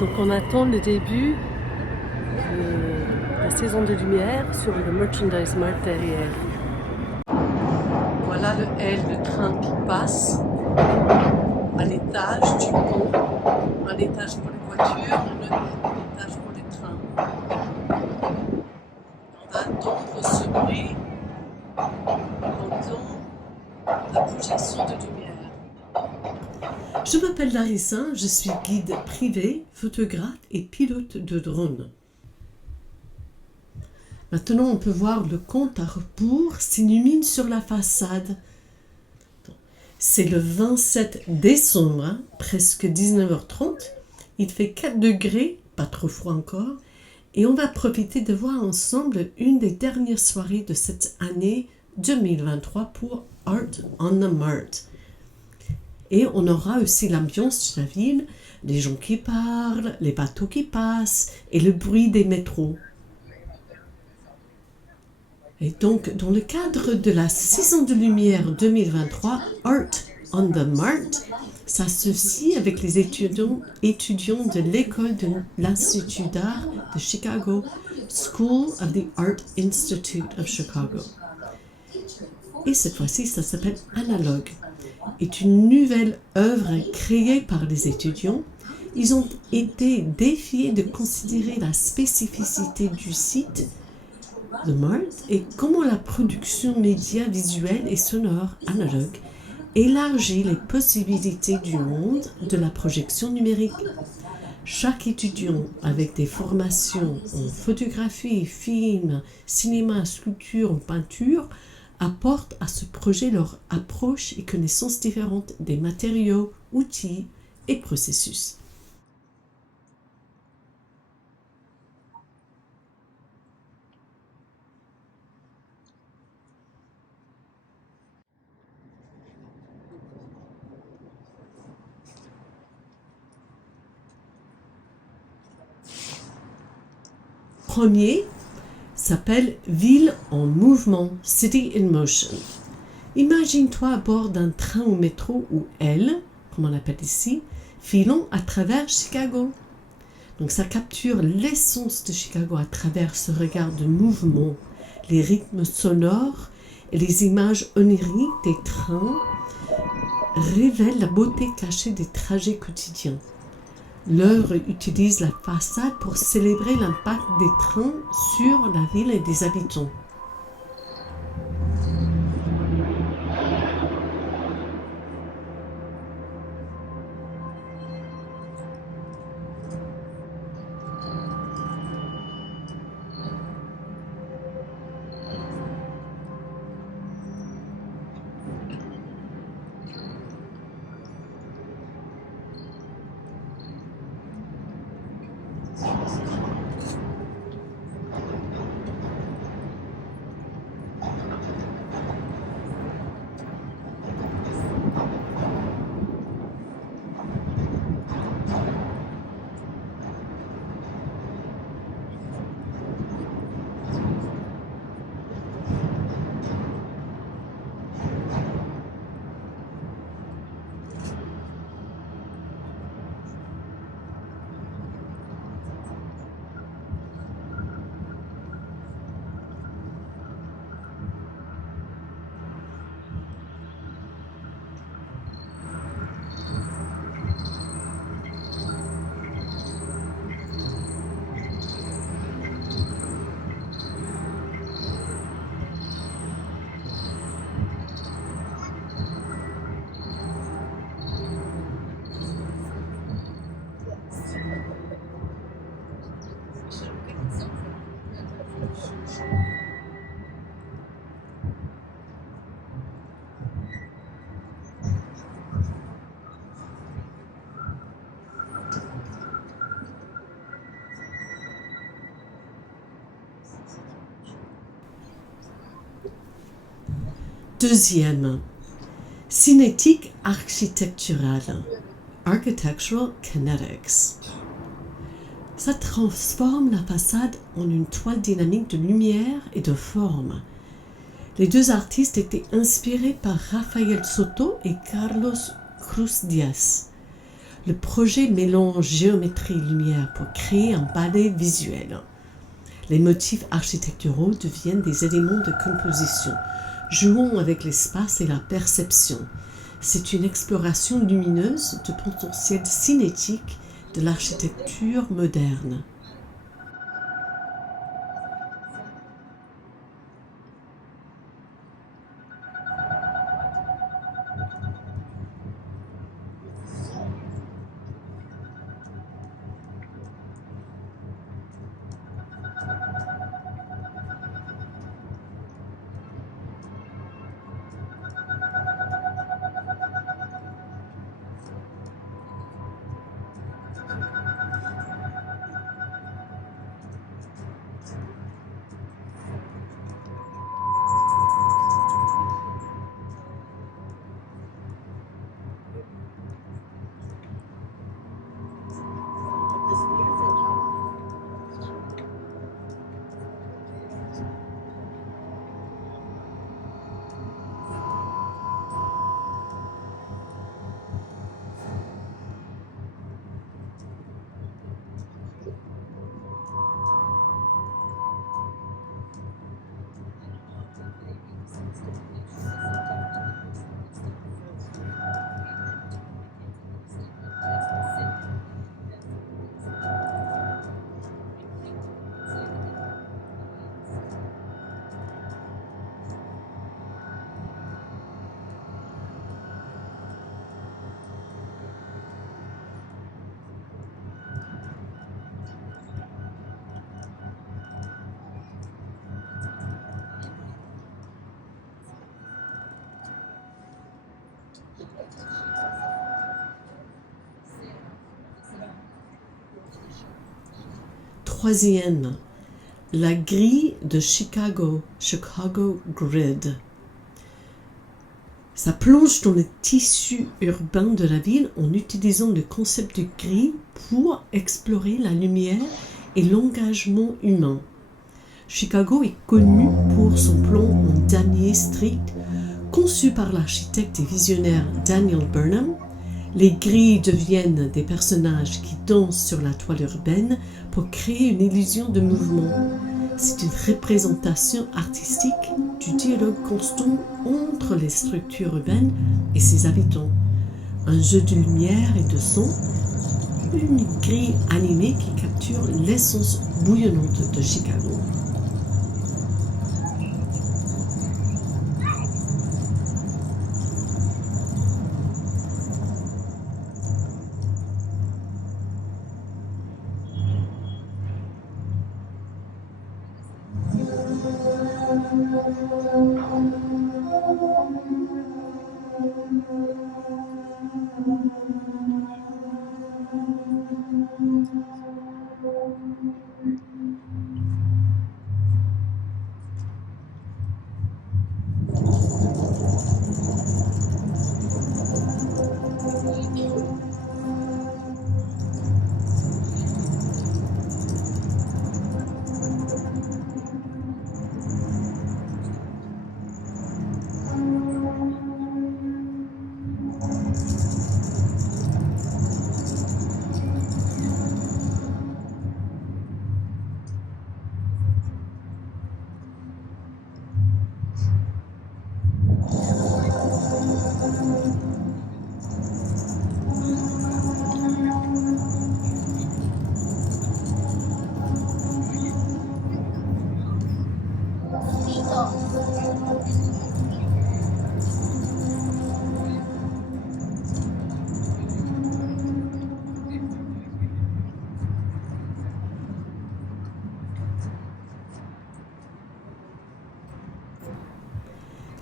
Donc on attend le début de la saison de lumière sur le Merchandise Mart derrière. Voilà le train qui passe à l'étage du pont. Un étage pour les voitures, un étage pour les trains. On va attendre ce bruit pendant la projection de lumière. Je m'appelle Larissa, je suis guide privé, photographe et pilote de drone. Maintenant, on peut voir le compte à rebours s'illumine sur la façade. C'est le 27 décembre, presque 19h30. Il fait 4 degrés, pas trop froid encore. Et on va profiter de voir ensemble une des dernières soirées de cette année 2023 pour Art on the Mart. Et on aura aussi l'ambiance de la ville, les gens qui parlent, les bateaux qui passent et le bruit des métros. Et donc, dans le cadre de la saison de lumière 2023, Art on the Mart s'associe avec les étudiants de l'école de l'Institut d'art de Chicago, School of the Art Institute of Chicago. Et cette fois-ci, ça s'appelle Analogue. Est une nouvelle œuvre créée par les étudiants. Ils ont été défiés de considérer la spécificité du site The Mart et comment la production média visuelle et sonore analogue élargit les possibilités du monde de la projection numérique. Chaque étudiant avec des formations en photographie, film, cinéma, sculpture ou peinture apporte à ce projet leur approche et connaissances différentes des matériaux, outils et processus. Premier s'appelle Ville en mouvement, City in Motion. Imagine-toi à bord d'un train ou métro ou L, comme on l'appelle ici, filant à travers Chicago. Donc ça capture l'essence de Chicago à travers ce regard de mouvement, les rythmes sonores et les images oniriques des trains révèlent la beauté cachée des trajets quotidiens. L'œuvre utilise la façade pour célébrer l'impact des trains sur la ville et des habitants. Deuxième, cinétique architecturale, Architectural Kinetics. Ça transforme la façade en une toile dynamique de lumière et de forme. Les deux artistes étaient inspirés par Rafael Soto et Carlos Cruz Diaz. Le projet mélange géométrie et lumière pour créer un ballet visuel. Les motifs architecturaux deviennent des éléments de composition. Jouons avec l'espace et la perception. C'est une exploration lumineuse du potentiel cinétique de l'architecture moderne. Troisième, la grille de Chicago Grid. Ça plonge dans le tissu urbain de la ville en utilisant le concept de grille pour explorer la lumière et l'engagement humain. Chicago est connu pour son plan en damier strict, conçu par l'architecte et visionnaire Daniel Burnham. Les grilles deviennent des personnages qui dansent sur la toile urbaine pour créer une illusion de mouvement. C'est une représentation artistique du dialogue constant entre les structures urbaines et ses habitants. Un jeu de lumière et de son, une grille animée qui capture l'essence bouillonnante de Chicago.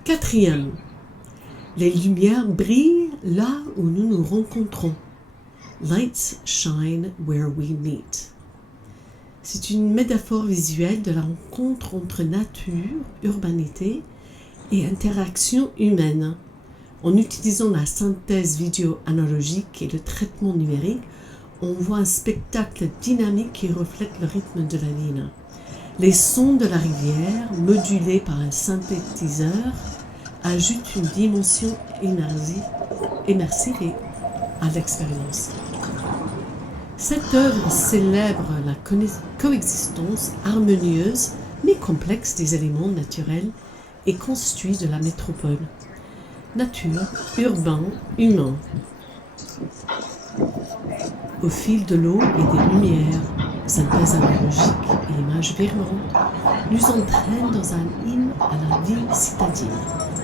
Quatrième, les lumières brillent là où nous nous rencontrons. Lights shine where we meet. C'est une métaphore visuelle de la rencontre entre nature, urbanité et interaction humaine. En utilisant la synthèse vidéo analogique et le traitement numérique, on voit un spectacle dynamique qui reflète le rythme de la ville. Les sons de la rivière, modulés par un synthétiseur, ajoutent une dimension immersive à l'expérience. Cette œuvre célèbre la coexistence harmonieuse mais complexe des éléments naturels et constitués de la métropole. Nature, urbain, humain. Au fil de l'eau et des lumières, synthèse analogique et images vivantes nous entraînent dans un hymne à la vie citadine,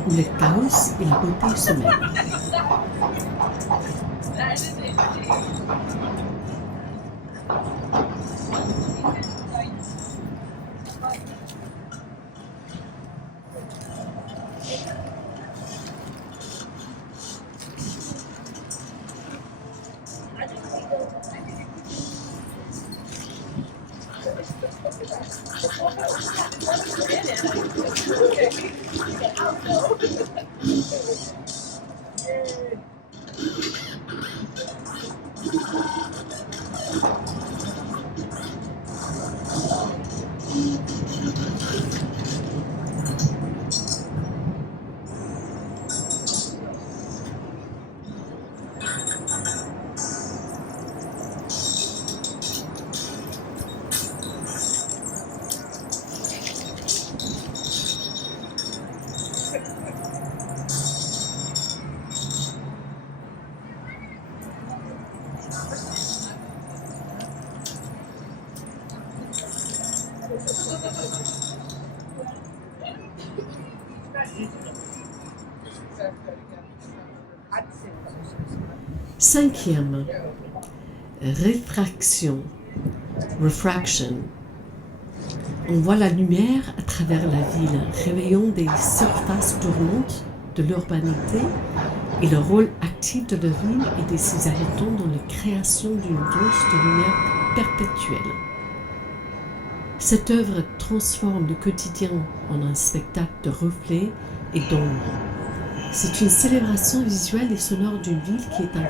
où le chaos et la beauté se mêlent. Cinquième, réfraction, refraction. On voit la lumière à travers la ville, réveillant des surfaces tournantes de l'urbanité et le rôle actif de la ville et de ses habitants dans la création d'une danse de lumière perpétuelle. Cette œuvre transforme le quotidien en un spectacle de reflets et d'ombre. C'est une célébration visuelle et sonore d'une ville qui est un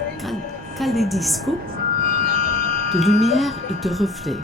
kaléidoscope de lumière et de reflets.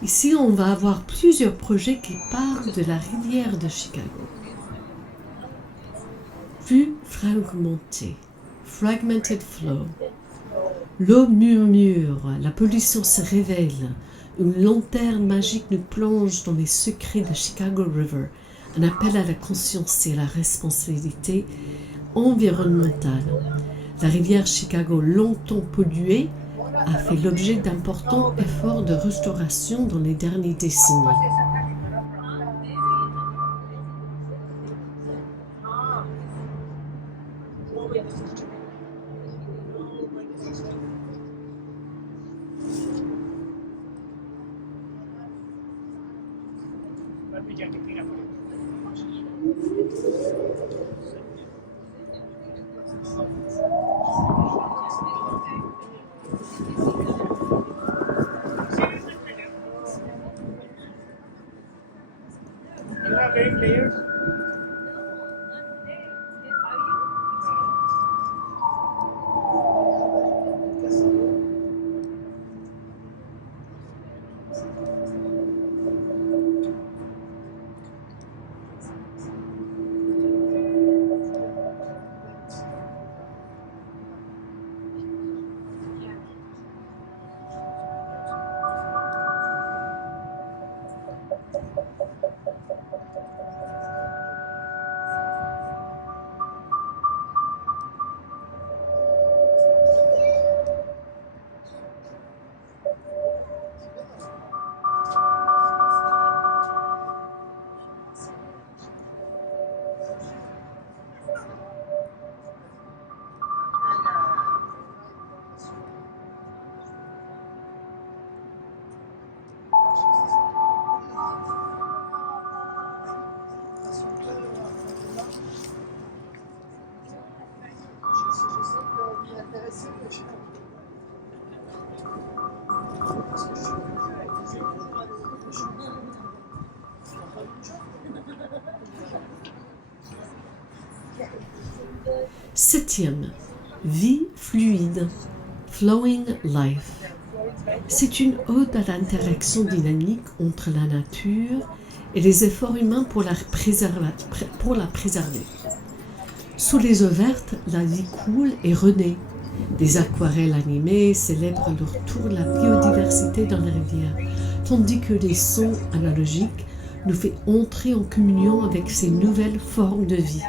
Ici, on va avoir plusieurs projets qui parlent de la rivière de Chicago. Vue fragmentée, fragmented flow. L'eau murmure, la pollution se révèle. Une lanterne magique nous plonge dans les secrets de Chicago River. Un appel à la conscience et à la responsabilité environnementale. La rivière Chicago, longtemps polluée, a fait l'objet d'importants efforts de restauration dans les dernières décennies. You have 8 layers. Septième, vie fluide, flowing life. C'est une ode à l'interaction dynamique entre la nature et les efforts humains pour la préserver. Sous les eaux vertes, la vie coule et renaît. Des aquarelles animées célèbrent le retour de la biodiversité dans les rivières, tandis que les sons analogiques nous font entrer en communion avec ces nouvelles formes de vie.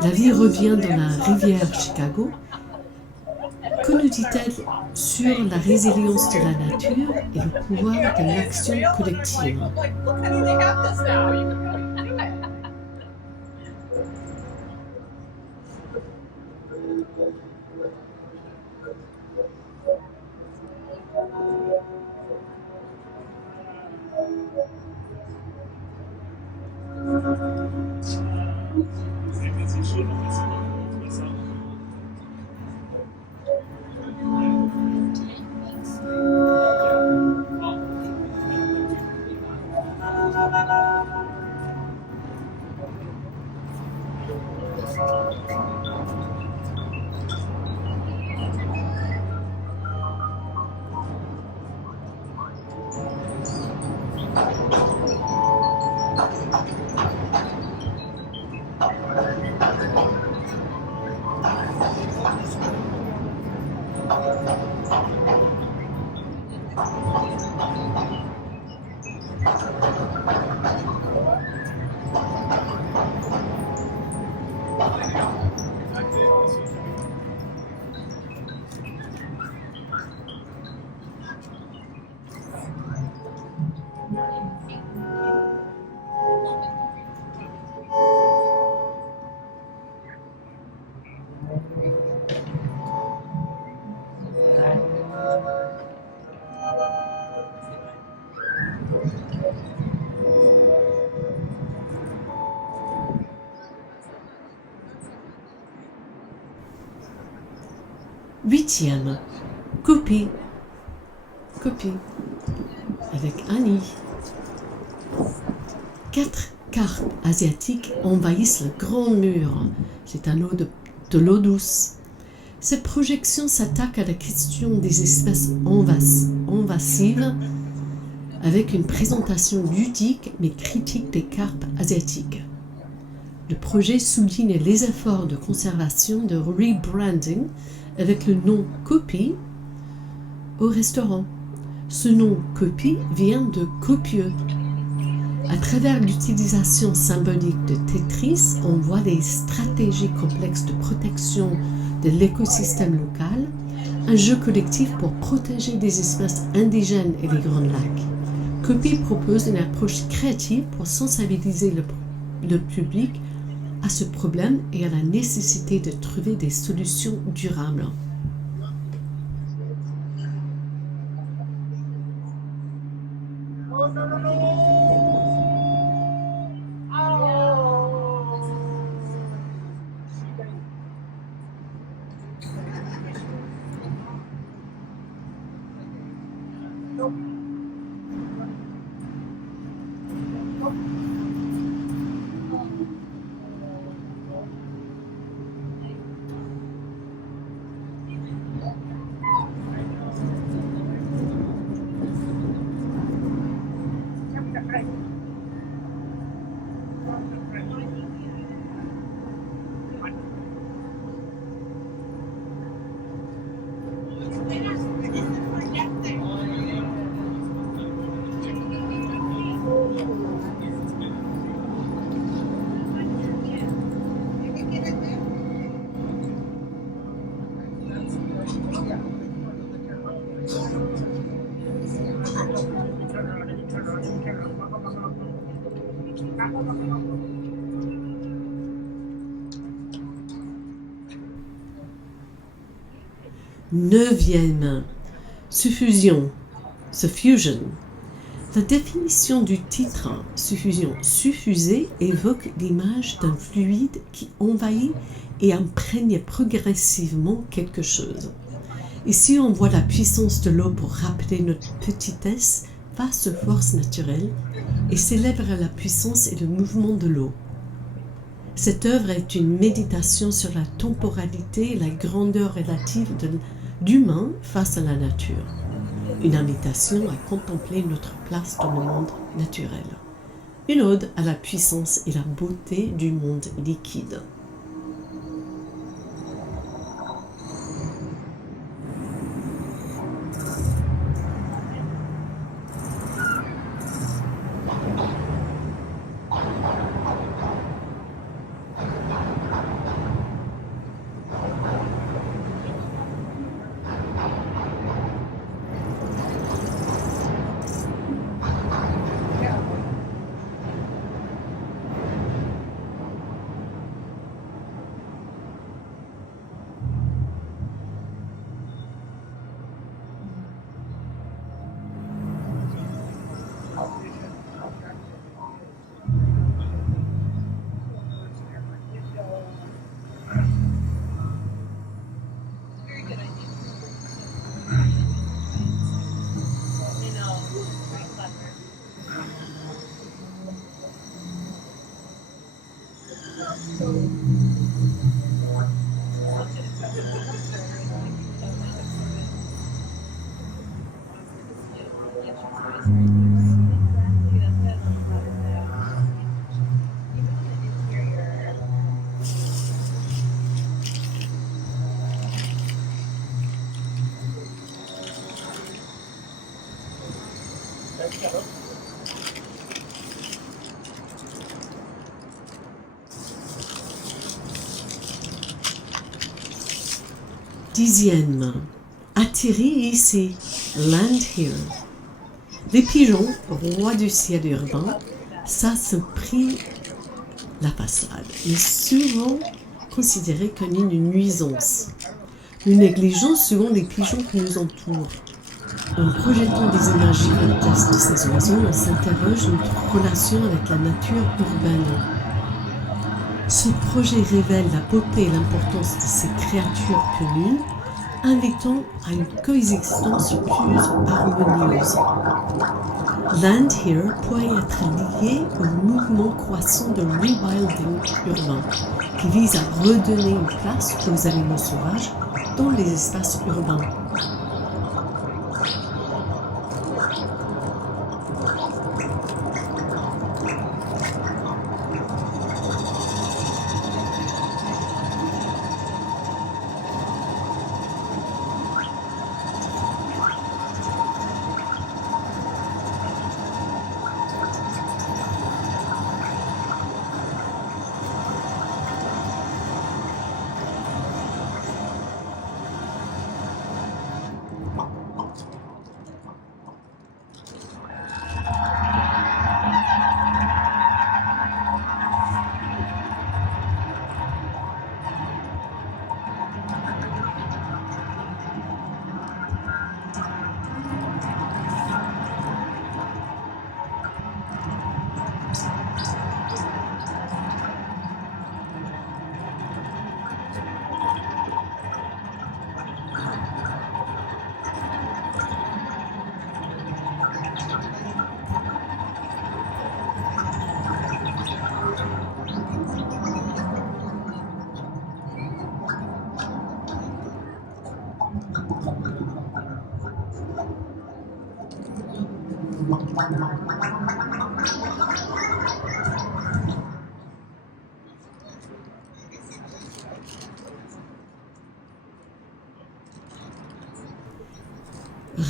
La vie revient dans la rivière Chicago. Que nous dit-elle sur la résilience de la nature et le pouvoir de l'action collective? Huitième, copie, avec Annie. 4 carpes asiatiques envahissent le grand mur. C'est un eau de l'eau douce. Cette projection s'attaque à la question des espèces invasives avec une présentation ludique mais critique des carpes asiatiques. Le projet souligne les efforts de conservation de rebranding avec le nom Copie au restaurant. Ce nom Copie vient de copieux. À travers l'utilisation symbolique de Tetris, on voit des stratégies complexes de protection de l'écosystème local, un jeu collectif pour protéger des espèces indigènes et les grands lacs. Copie propose une approche créative pour sensibiliser le public à ce problème et à la nécessité de trouver des solutions durables. Neuvième, suffusion. La définition du titre, suffusion, suffuser, évoque l'image d'un fluide qui envahit et imprègne progressivement quelque chose. Ici, on voit la puissance de l'eau pour rappeler notre petitesse face aux forces naturelles et célèbre la puissance et le mouvement de l'eau. Cette œuvre est une méditation sur la temporalité et la grandeur relative d'humain face à la nature. Une invitation à contempler notre place dans le monde naturel. Une ode à la puissance et la beauté du monde liquide. Dixième. Atterris ici, land here. Les pigeons, rois du ciel urbain, ça se prie la façade, est souvent considéré comme une nuisance. Nous négligeons souvent les pigeons qui nous entourent. En projetant des énergies fantasques de ces oiseaux, on s'interroge notre relation avec la nature urbaine. Ce projet révèle la beauté et l'importance de ces créatures communes, invitant à une coexistence plus harmonieuse. Land Here pourrait être lié au mouvement croissant de rewilding urbain, qui vise à redonner une place aux animaux sauvages dans les espaces urbains.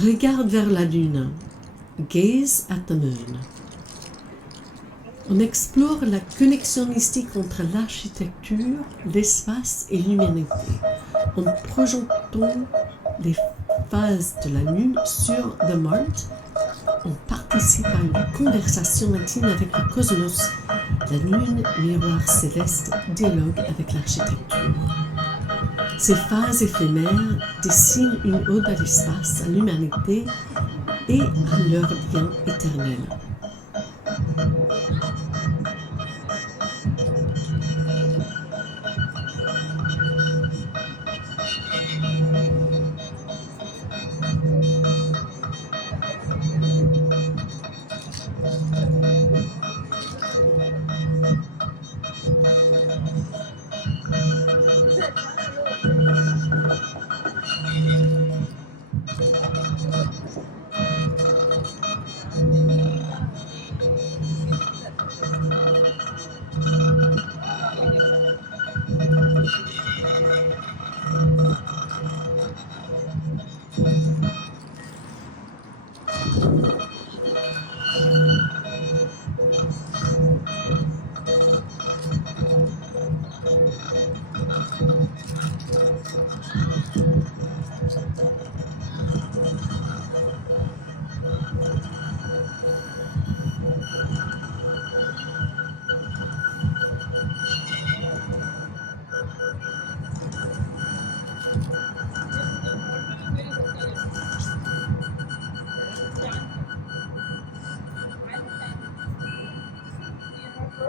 Regarde vers la lune. Gaze at the moon. On explore la connexion mystique entre l'architecture, l'espace et l'humanité, en projetant les phases de la lune sur The Mart. On participe à une conversation intime avec le cosmos. La lune, miroir céleste, dialogue avec l'architecture. Ces phases éphémères dessinent une ode à l'espace, à l'humanité et à leur lien éternel. Where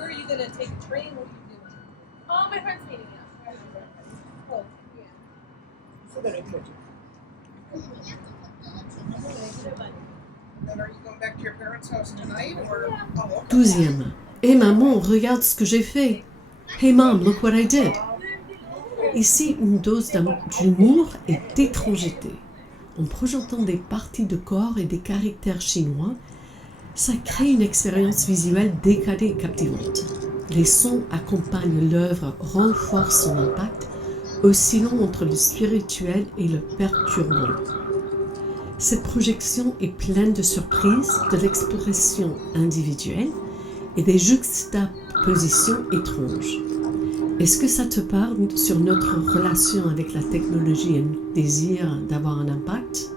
are you going to take a train? What are you doing? Oh, my friend's meeting us. Oh, yeah. So they're good. Then are you going back to your parents' house tonight or? Oh, okay. 12e. Hé maman, regarde ce que j'ai fait. Hey mom, look what I did. Ici, une dose d'humour et d'étrangeté. En projetant des parties de corps et des caractères chinois, ça crée une expérience visuelle décalée et captivante. Les sons accompagnent l'œuvre, renforcent son impact, oscillant entre le spirituel et le perturbant. Cette projection est pleine de surprises, de l'expression individuelle et des juxtapositions étranges. Est-ce que ça te parle sur notre relation avec la technologie et le désir d'avoir un impact?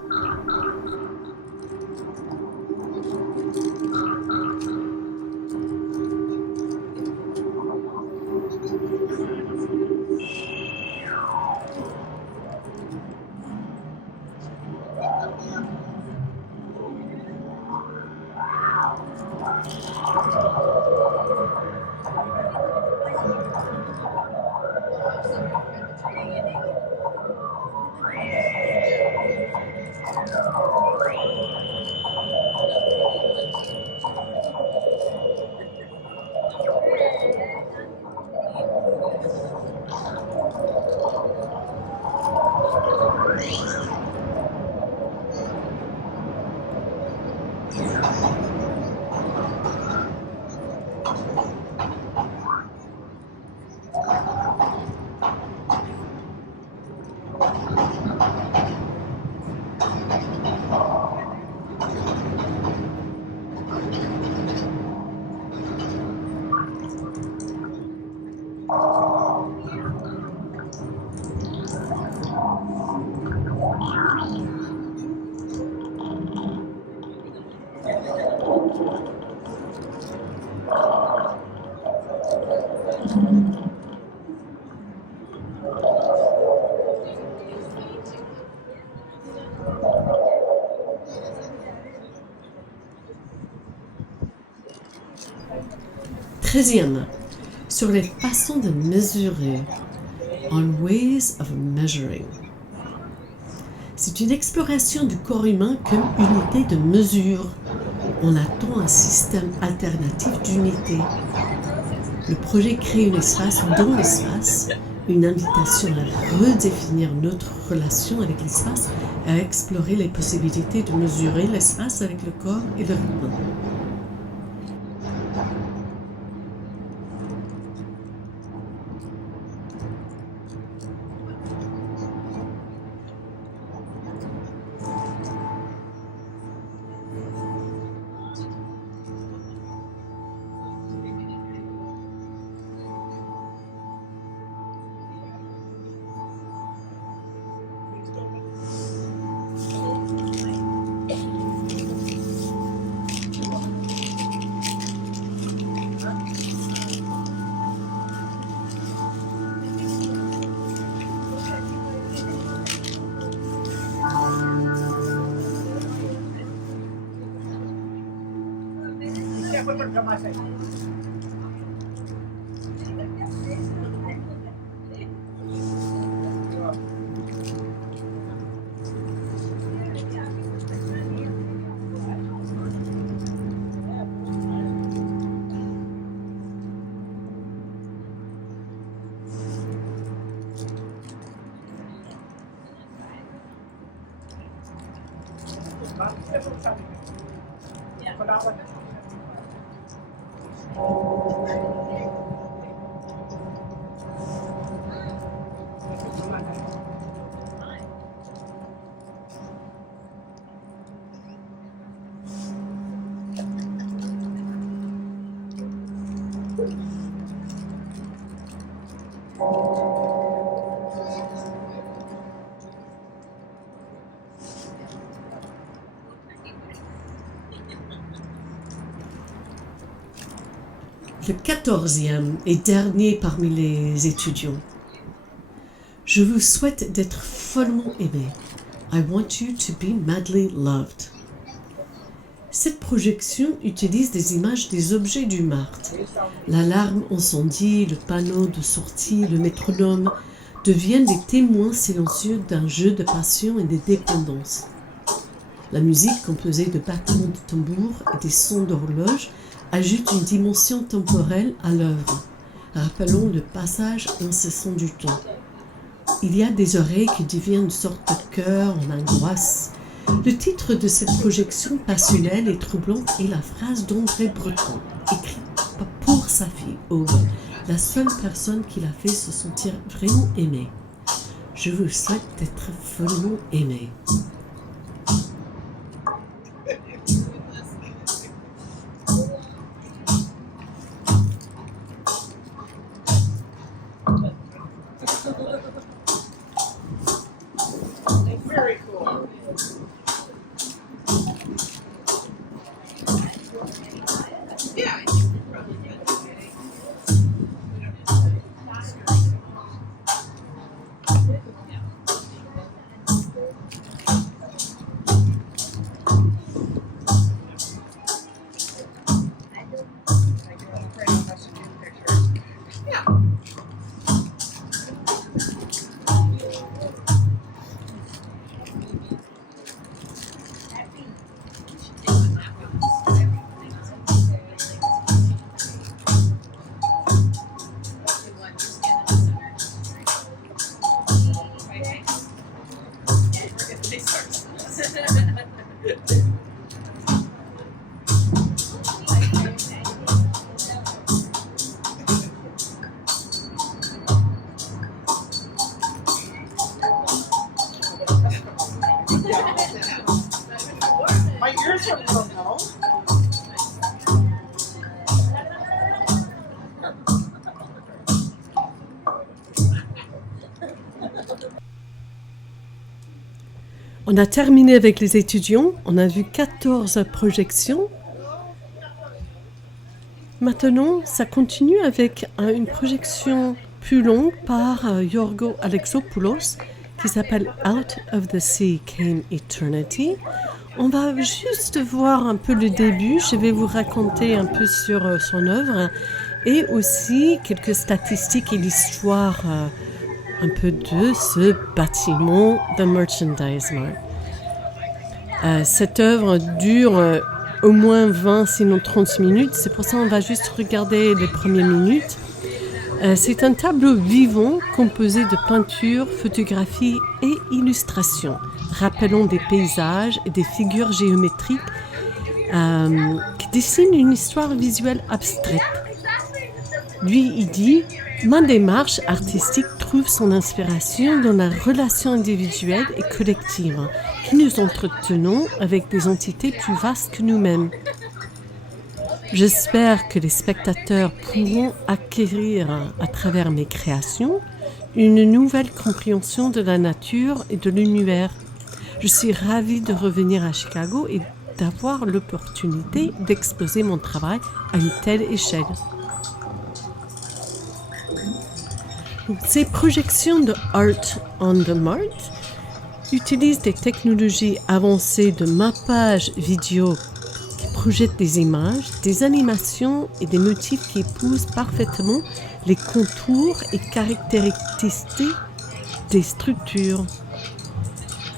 Treizième, sur les façons de mesurer, on ways of measuring. C'est une exploration du corps humain comme unité de mesure. On attend un système alternatif d'unité. Le projet crée un espace dans l'espace, une invitation à redéfinir notre relation avec l'espace et à explorer les possibilités de mesurer l'espace avec le corps et le rythme. le 14e et dernier parmi les étudiants. Je vous souhaite d'être follement aimé. I want you to be madly loved. Cette projection utilise des images des objets du meurtre. L'alarme incendie, le panneau de sortie, le métronome deviennent des témoins silencieux d'un jeu de passion et de dépendance. La musique composée de battements de tambour et des sons d'horloge ajoute une dimension temporelle à l'œuvre, rappelant le passage incessant du temps. Il y a des oreilles qui deviennent une sorte de cœur en angoisse. Le titre de cette projection passionnelle et troublante est la phrase d'André Breton, écrite pour sa fille Aude, la seule personne qui l'a fait se sentir vraiment aimée. Je vous souhaite d'être follement aimé. Very cool. Yeah. My ears are little, no? On a terminé avec les étudiants, on a vu 14 projections. Maintenant, ça continue avec une projection plus longue par Yorgo Alexopoulos qui s'appelle Out of the Sea Came Eternity. On va juste voir un peu le début, je vais vous raconter un peu sur son œuvre et aussi quelques statistiques et l'histoire un peu de ce bâtiment de Merchandise Mart. Cette œuvre dure au moins 20 sinon 30 minutes, c'est pour ça qu'on va juste regarder les premières minutes. C'est un tableau vivant composé de peintures, photographies et illustrations, rappelant des paysages et des figures géométriques qui dessinent une histoire visuelle abstraite. Lui, il dit « Ma démarche artistique trouve son inspiration dans la relation individuelle et collective que nous entretenons avec des entités plus vastes que nous-mêmes. J'espère que les spectateurs pourront acquérir, à travers mes créations, une nouvelle compréhension de la nature et de l'univers. Je suis ravie de revenir à Chicago et d'avoir l'opportunité d'exposer mon travail à une telle échelle. » Ces projections de Art on the Mart utilisent des technologies avancées de mappage vidéo qui projettent des images, des animations et des motifs qui épousent parfaitement les contours et caractéristiques des structures.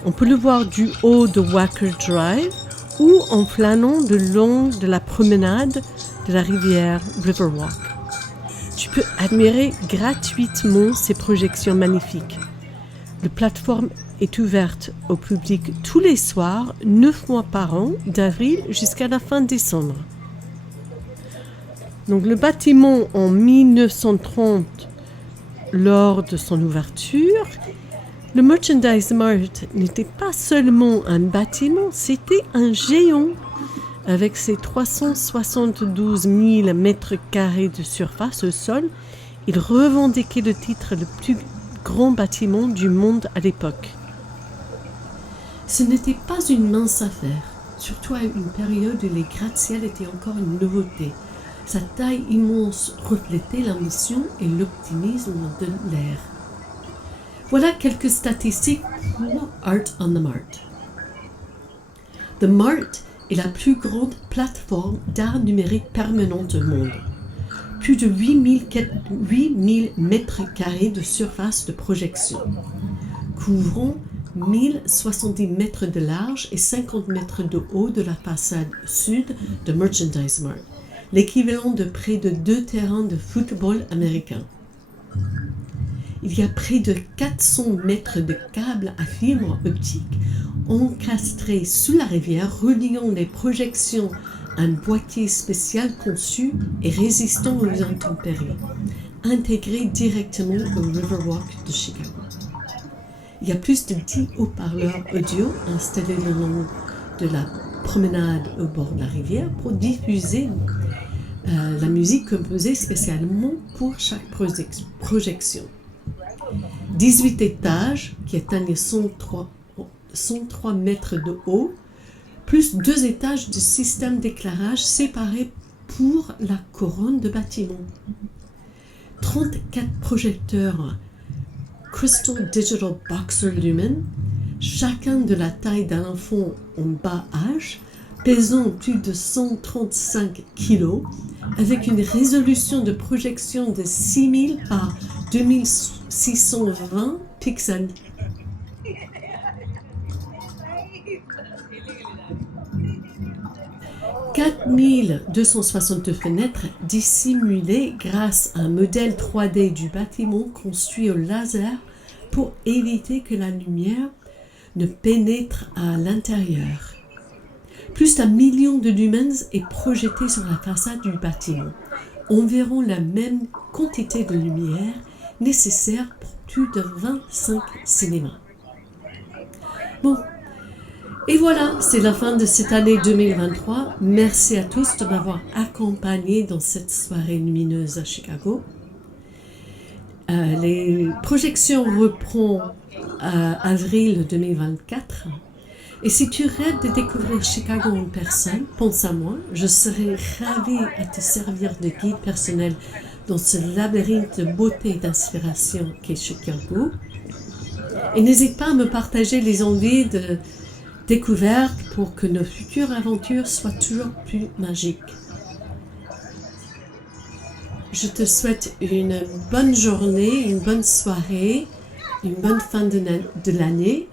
On peut le voir du haut de Wacker Drive ou en flânant le long de la promenade de la rivière Riverwalk. Tu peux admirer gratuitement ces projections magnifiques. La plateforme est ouverte au public tous les soirs, 9 mois par an, d'avril jusqu'à la fin décembre. Donc, le bâtiment en 1930, lors de son ouverture, le Merchandise Mart n'était pas seulement un bâtiment, c'était un géant. Avec ses 372 000 mètres carrés de surface au sol, il revendiquait le titre le plus grand bâtiment du monde à l'époque. Ce n'était pas une mince affaire, surtout à une période où les gratte-ciel étaient encore une nouveauté. Sa taille immense reflétait l'ambition et l'optimisme de l'ère. Voilà quelques statistiques pour Art on the Mart. The Mart est la plus grande plateforme d'art numérique permanente au monde. Plus de 8000 mètres carrés de surface de projection, couvrant 1070 mètres de large et 50 mètres de haut de la façade sud de Merchandise Mart, l'équivalent de près de 2 terrains de football américains. Il y a près de 400 mètres de câbles à fibre optique encastrés sous la rivière, reliant les projections à un boîtier spécial conçu et résistant aux intempéries, intégré directement au Riverwalk de Chicago. Il y a plus de 10 haut-parleurs audio installés le long de la promenade au bord de la rivière pour diffuser la musique composée spécialement pour chaque projection. 18 étages qui atteignent 103 mètres de haut, plus 2 étages de système d'éclairage séparés pour la couronne de bâtiment. 34 projecteurs Crystal Digital Boxer Lumen, chacun de la taille d'un enfant en bas âge, pesant plus de 135 kg, avec une résolution de projection de 6000 par 2620 pixels. 4262 fenêtres dissimulées grâce à un modèle 3D du bâtiment construit au laser pour éviter que la lumière ne pénètre à l'intérieur. Plus d'1 million de lumens est projeté sur la façade du bâtiment, environ la même quantité de lumière nécessaire pour plus de 25 cinémas. Bon, et voilà, c'est la fin de cette année 2023. Merci à tous de m'avoir accompagné dans cette soirée lumineuse à Chicago. Les projections reprennent avril 2024. Et si tu rêves de découvrir Chicago en personne, pense à moi. Je serai ravie à te servir de guide personnel dans ce labyrinthe de beauté et d'inspiration qu'est Chicago. Et n'hésite pas à me partager les envies de découverte pour que nos futures aventures soient toujours plus magiques. Je te souhaite une bonne journée, une bonne soirée, une bonne fin de l'année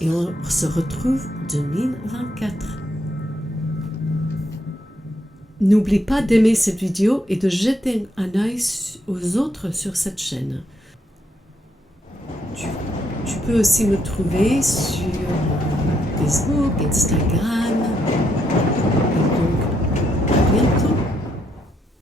et on se retrouve 2024. N'oublie pas d'aimer cette vidéo et de jeter un œil aux autres sur cette chaîne. Tu peux aussi me trouver sur Facebook, Instagram,